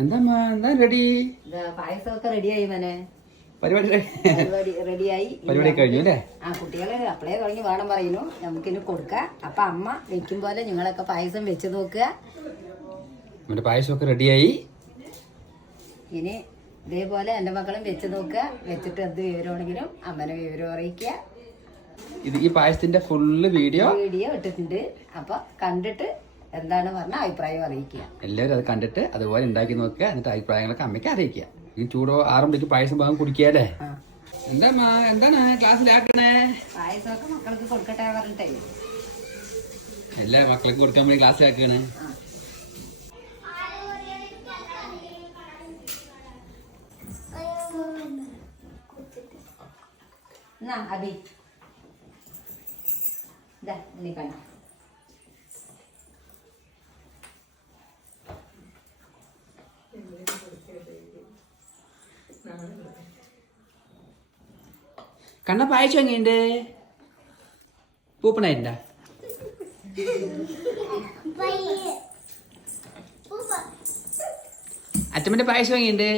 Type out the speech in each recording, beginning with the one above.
എന്താ റെഡി? പായസമൊക്കെ റെഡിയായി മോനെ. പരിപാടി റെഡിയായി. പരിപാടി കഴിഞ്ഞു അല്ലേ? ആ കുട്ടികളെ അപ്പളേ തുടങ്ങി വേണം പറയുന്നു നമുക്കിന് കൊടുക്കാം. അപ്പൊ അമ്മ വെക്കും പോലെ നിങ്ങളൊക്കെ പായസം വെച്ച് നോക്കുക. നമ്മുടെ പായസമൊക്കെ റെഡിയായി. ഇനി ഇതേപോലെ എന്റെ മക്കളും വെച്ച് നോക്കുക. വെച്ചിട്ട് എന്ത് വിവരമാണെങ്കിലും അമ്മനെ വിവരം അറിയിക്കുക. ഈ പായസത്തിന്റെ ഫുള്ള് വീഡിയോ ഇട്ടിട്ടുണ്ട്. അപ്പൊ കണ്ടിട്ട് എന്താണ് പറഞ്ഞ അഭിപ്രായം അറിയിക്കുക. എല്ലാവരും അത് കണ്ടിട്ട് അതുപോലെ ഉണ്ടാക്കി നോക്കുക. എന്നിട്ട് അഭിപ്രായങ്ങളൊക്കെ അമ്മയ്ക്ക് അറിയിക്കുക. ഈ ചൂടോ 6 മണിക്ക് പായസം ഭാഗം കുടിക്കല്ലേ? എന്താണ് ക്ലാസ്സിലാക്കണേ? പായസമൊക്കെ മക്കൾക്ക് കൊടുക്കട്ടെ പറഞ്ഞിട്ടേ എല്ലാ മക്കൾക്ക് കൊടുക്കാൻ വേണ്ടി ക്ലാസ്സിലാക്കണേ. അബി നീ കണ്ട കണ്ണ പായസം എങ്ങനെയുണ്ട്? പൂപ്പണായിട്ടുണ്ടാ? അച്ഛമ്മന്റെ പായസം എങ്ങനെയുണ്ട്?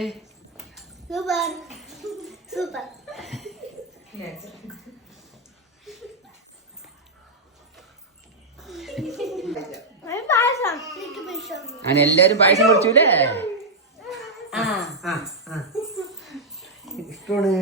അങ്ങനെ എല്ലാരും പായസം കുടിച്ചൂലേ? ഇഷ്ടമാണ്.